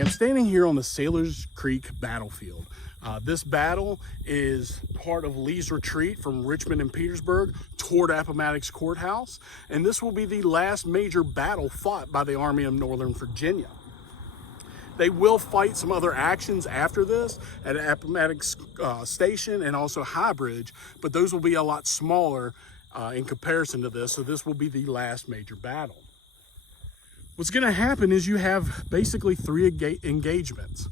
I'm standing here on the Sailors Creek battlefield. This battle is part of Lee's retreat from Richmond and Petersburg toward Appomattox Courthouse, and this will be the last major battle fought by the Army of Northern Virginia. They will fight some other actions after this at Appomattox Station and also High Bridge, but those will be a lot smaller in comparison to this, so this will be the last major battle. What's going to happen is you have basically three engagements.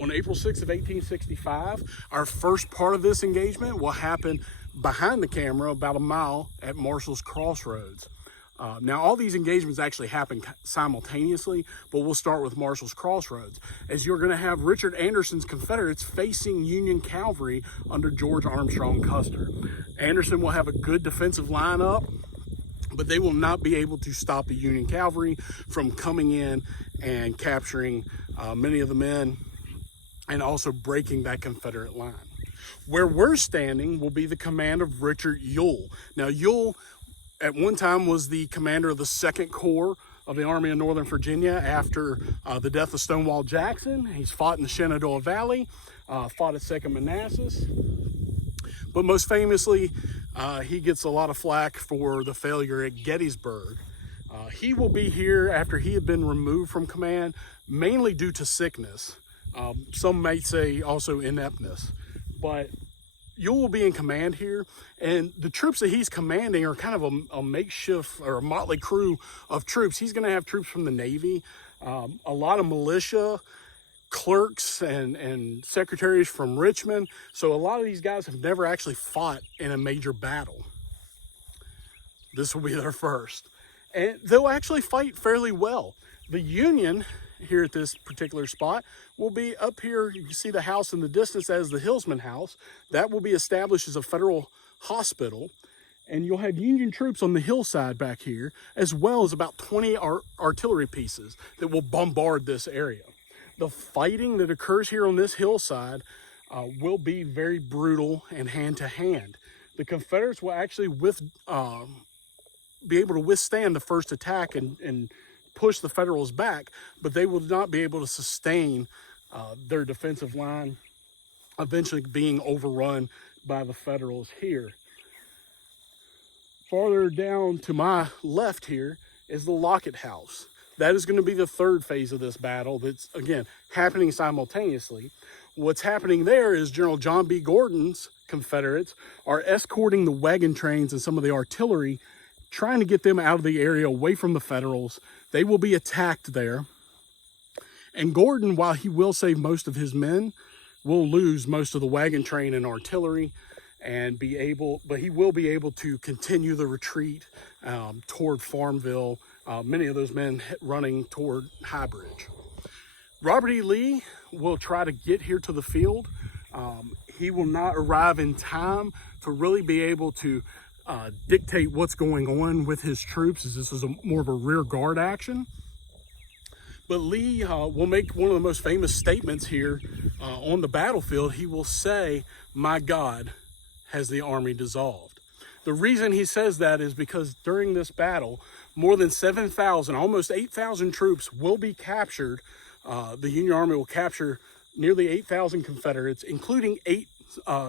On April 6th of 1865, our first part of this engagement will happen behind the camera about a mile at Marshall's Crossroads. Now, all these engagements actually happen simultaneously, but we'll start with Marshall's Crossroads, as you're going to have Richard Anderson's Confederates facing Union cavalry under George Armstrong Custer. Anderson will have a good defensive lineup, but they will not be able to stop the Union cavalry from coming in and capturing many of the men and also breaking that Confederate line. Where we're standing will be the command of Richard Ewell. Now, Ewell at one time was the commander of the 2nd Corps of the Army of Northern Virginia after the death of Stonewall Jackson. He's fought in the Shenandoah Valley, fought at 2nd Manassas, but most famously, he gets a lot of flack for the failure at Gettysburg. He will be here after he had been removed from command, mainly due to sickness. Some might say also ineptness, but Ewell will be in command here, and the troops that he's commanding are kind of a makeshift or a motley crew of troops. He's going to have troops from the Navy, a lot of militia, clerks and secretaries from Richmond. So a lot of these guys have never actually fought in a major battle. This will be their first, and they'll actually fight fairly well. The Union here at this particular spot will be up here. You can see the house in the distance as the Hillsman house. That will be established as a federal hospital, and you'll have Union troops on the hillside back here, as well as about 20 artillery pieces that will bombard this area. The fighting that occurs here on this hillside will be very brutal and hand-to-hand. The Confederates will actually be able to withstand the first attack and push the Federals back, but they will not be able to sustain their defensive line, eventually being overrun by the Federals here. Farther down to my left here is the Lockett house. That is going to be the third phase of this battle that's, again, happening simultaneously. What's happening there is General John B. Gordon's Confederates are escorting the wagon trains and some of the artillery, trying to get them out of the area away from the Federals. They will be attacked there. And Gordon, while he will save most of his men, will lose most of the wagon train and artillery, but he will be able to continue the retreat toward Farmville, many of those men running toward High Bridge. Robert E. Lee will try to get here to the field. He will not arrive in time to really be able to dictate what's going on with his troops, as this is more of a rear guard action. But Lee will make one of the most famous statements here on the battlefield. He will say, "My God, has the army dissolved?" The reason he says that is because during this battle, more than 7,000, almost 8,000 troops will be captured. The Union Army will capture nearly 8,000 Confederates, including 8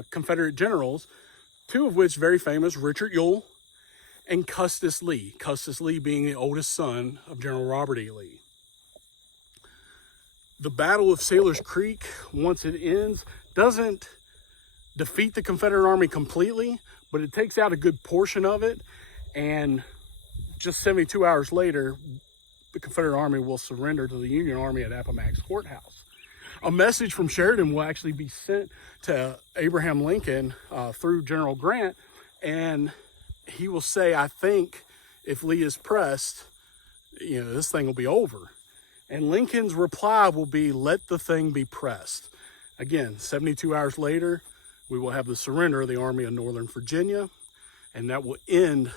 Confederate generals, 2 of which very famous, Richard Ewell and Custis Lee. Custis Lee being the oldest son of General Robert E. Lee. The Battle of Sailors Creek, once it ends, doesn't defeat the Confederate Army completely, but it takes out a good portion of it, and just 72 hours later, the Confederate Army will surrender to the Union Army at Appomattox Courthouse. A message from Sheridan will actually be sent to Abraham Lincoln through General Grant, and he will say, "I think if Lee is pressed, this thing will be over." And Lincoln's reply will be, "Let the thing be pressed." Again, 72 hours later, we will have the surrender of the Army of Northern Virginia, and that will end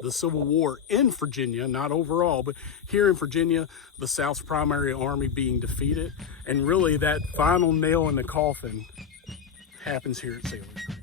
the Civil War in Virginia, not overall, but here in Virginia, the South's primary army being defeated. And really that final nail in the coffin happens here at Sailors Creek.